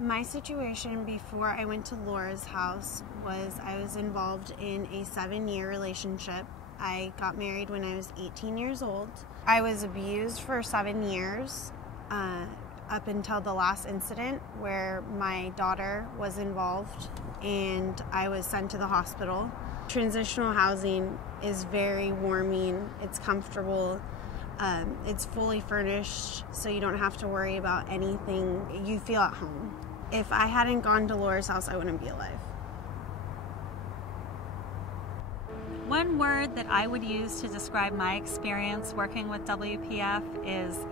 My situation before I went to Laura's house was I was involved in a 7-year relationship. I got married when I was 18 years old. I was abused for 7 years up until the last incident where my daughter was involved and I was sent to the hospital. Transitional housing is very warming, it's comfortable, it's fully furnished so you don't have to worry about anything. You feel at home. If I hadn't gone to Laura's house, I wouldn't be alive. One word that I would use to describe my experience working with WPF is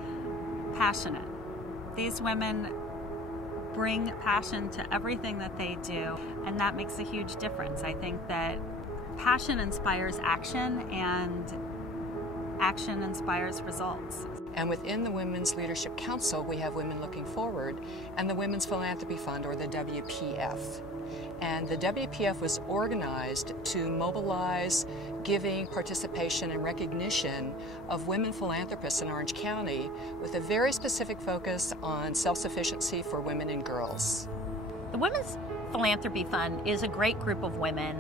passionate. These women bring passion to everything that they do, and that makes a huge difference. I think that passion inspires action, and action inspires results. And within the Women's Leadership Council, we have Women Looking Forward and the Women's Philanthropy Fund, or the WPF. And the WPF was organized to mobilize giving, participation, and recognition of women philanthropists in Orange County with a very specific focus on self-sufficiency for women and girls. The Women's Philanthropy Fund is a great group of women,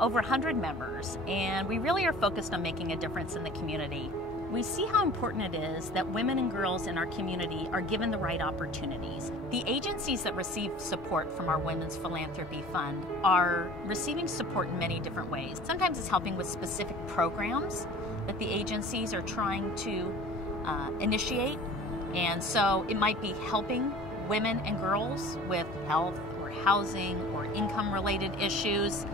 over 100 members, and we really are focused on making a difference in the community. We see how important it is that women and girls in our community are given the right opportunities. The agencies that receive support from our Women's Philanthropy Fund are receiving support in many different ways. Sometimes it's helping with specific programs that the agencies are trying to initiate, and so it might be helping women and girls with health or housing or income-related issues.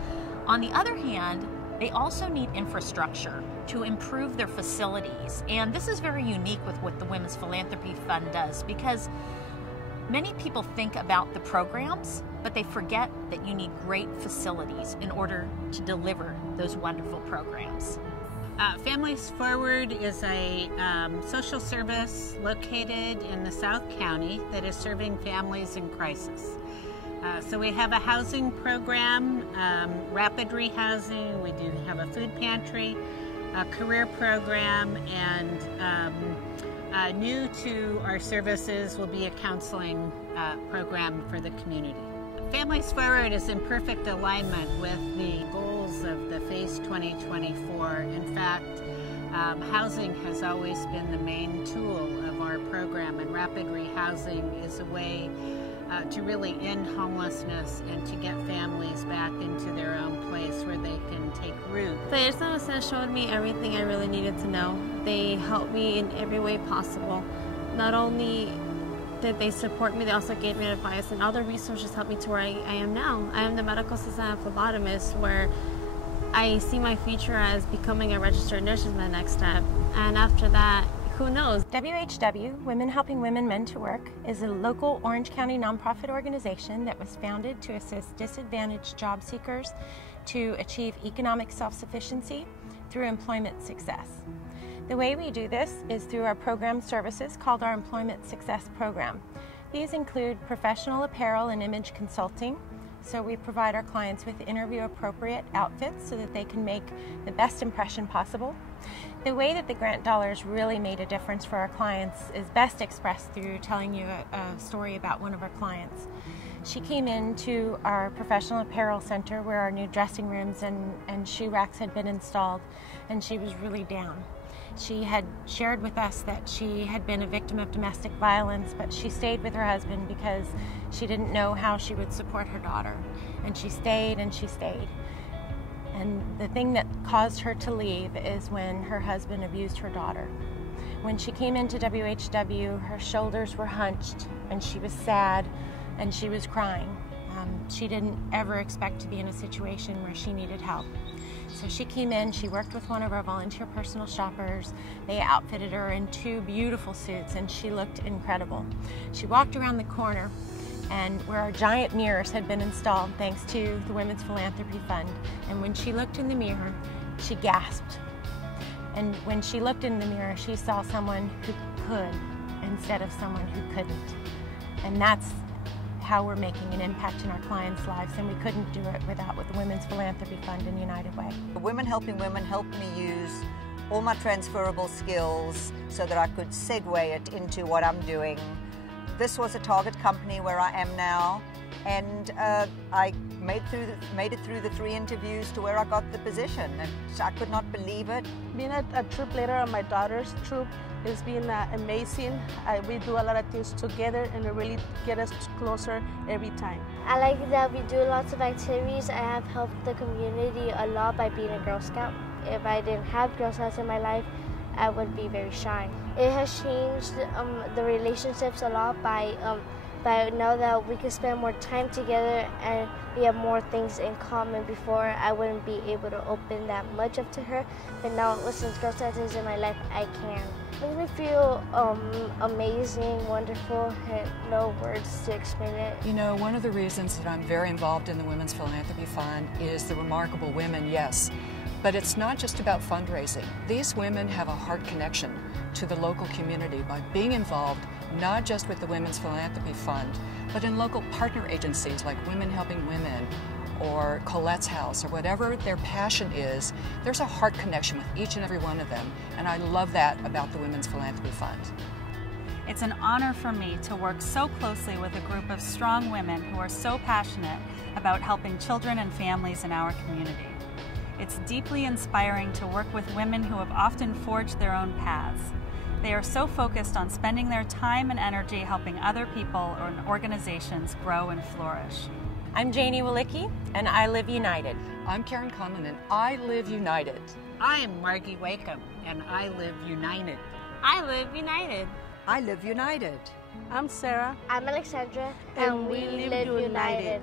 On the other hand, they also need infrastructure to improve their facilities. And this is very unique with what the Women's Philanthropy Fund does, because many people think about the programs, but they forget that you need great facilities in order to deliver those wonderful programs. Families Forward is a social service located in the South County that is serving families in crisis. So we have a housing program, rapid rehousing, we do have a food pantry, a career program, and new to our services will be a counseling program for the community. Families Forward is in perfect alignment with the goals of the FACE 2024. In fact, housing has always been the main tool of our program, and rapid rehousing is a way to really end homelessness and to get families back into their own place where they can take root. Philanthropy showed me everything I really needed to know. They helped me in every way possible. Not only did they support me, they also gave me advice, and other resources helped me to where I am now. I am the medical assistant and phlebotomist, where I see my future as becoming a registered nurse is my next step. And after that, who knows? WHW, Women Helping Women Men to Work, is a local Orange County nonprofit organization that was founded to assist disadvantaged job seekers to achieve economic self-sufficiency through employment success. The way we do this is through our program services called our Employment Success Program. These include professional apparel and image consulting. So we provide our clients with interview-appropriate outfits so that they can make the best impression possible. The way that the grant dollars really made a difference for our clients is best expressed through telling you a story about one of our clients. She came into our professional apparel center where our new dressing rooms and shoe racks had been installed, and she was really down. She had shared with us that she had been a victim of domestic violence, but she stayed with her husband because she didn't know how she would support her daughter. And she stayed and she stayed. And the thing that caused her to leave is when her husband abused her daughter. When she came into WHW, her shoulders were hunched and she was sad and she was crying. She didn't ever expect to be in a situation where she needed help. So she came in, she worked with one of our volunteer personal shoppers. They outfitted her in 2 beautiful suits and she looked incredible. She walked around the corner and where our giant mirrors had been installed thanks to the Women's Philanthropy Fund. And when she looked in the mirror, she gasped. And when she looked in the mirror, she saw someone who could instead of someone who couldn't. And that's how we're making an impact in our clients' lives, and we couldn't do it without the Women's Philanthropy Fund and United Way. Women Helping Women helped me use all my transferable skills so that I could segue it into what I'm doing this was a target company where I am now, and I made it through the 3 interviews to where I got the position, and I could not believe it. Being a troop leader on my daughter's troop has been amazing. We do a lot of things together, and it really gets us closer every time. I like that we do lots of activities. I have helped the community a lot by being a Girl Scout. If I didn't have Girl Scouts in my life, I would be very shy. It has changed the relationships a lot by now that we can spend more time together and we have more things in common. Before, I wouldn't be able to open that much up to her, but now since Girl Scouts is in my life, I can. It makes me feel amazing, wonderful, and no words to explain it. You know, one of the reasons that I'm very involved in the Women's Philanthropy Fund is the remarkable women, yes. But it's not just about fundraising. These women have a heart connection to the local community by being involved not just with the Women's Philanthropy Fund, but in local partner agencies like Women Helping Women or Colette's House or whatever their passion is. There's a heart connection with each and every one of them, and I love that about the Women's Philanthropy Fund. It's an honor for me to work so closely with a group of strong women who are so passionate about helping children and families in our community. It's deeply inspiring to work with women who have often forged their own paths. They are so focused on spending their time and energy helping other people or organizations grow and flourish. I'm Janie WOLICKI, and I live united. I'm Karen CONLON, and I live united. I'm Margie Wakeham, and I live united. I live united. I live united. I'm Sarah. I'm Alexandra, and we live united.